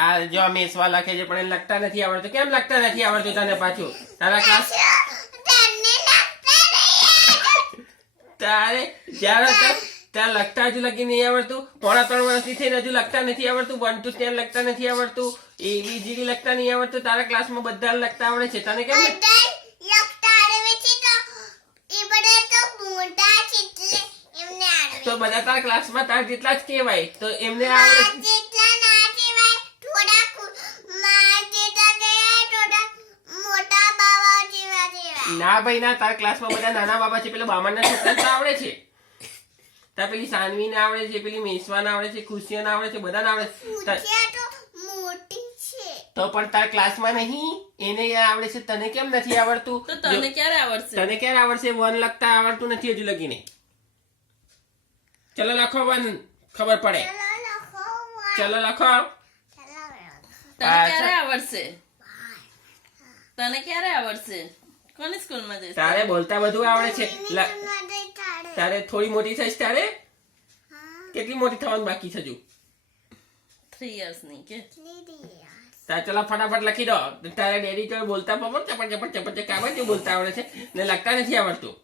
આ જો મેસવા લખે છે પણ એને લખતા નથી આવડતું. કેમ લખતા નથી આવડતું તને પાછું? તારા ક્લાસ તારે જ્યારે ત્યાં લખતા હજુ લગી નહીં આવડતું. 3.5 વર્ષની થઈને હજુ લખતા નથી આવડતું. 1 to 10 લખતા નથી આવડતું. ABCD લખતા નહીં આવડતું. તારા ક્લાસમાં બધા લખતા આવડે છે. તને કેમ તો બધા તારા ક્લાસમાં તારા જેટલા જ કહેવાય તો એમને આવડે. ના ભાઈ ના, તારા ક્લાસમાં બધા નાના બાબા છે. પેલા બામણના છોકરાને તો આવડે છે. તાર પેલી સાનવીને આવડે છે, પેલી મેસવાને આવડે છે, ખુશીને આવડે છે, બધાને આવડે છે. તો પણ તારા ક્લાસમાં નહીં, એને આવડે છે. તને કેમ નથી આવડતું? તો તને ક્યારે આવડશે? તને ક્યારે આવડશે? 1 લખતા આવડતું નથી હજુ લગીને. ચલો લખો 1, ખબર પડે. ચલો લખો. તને ક્યારે આવડશે? તને ક્યારે આવડશે? કોની સ્કૂલમાં જઈશ? તારે બોલતા બધું આવડે છે. તારે થોડી મોટી થઈશ ત્યારે કેટલી મોટી થવાનું બાકી છે હજુ? 3 years ની કે તારે ચલો ફટાફટ લખી દો. તારા ડેડી તો બોલતા પણ ચપટ ચપટ ચપટ ચપટ બોલતા આવડે છે ને લખતા નથી આવડતું.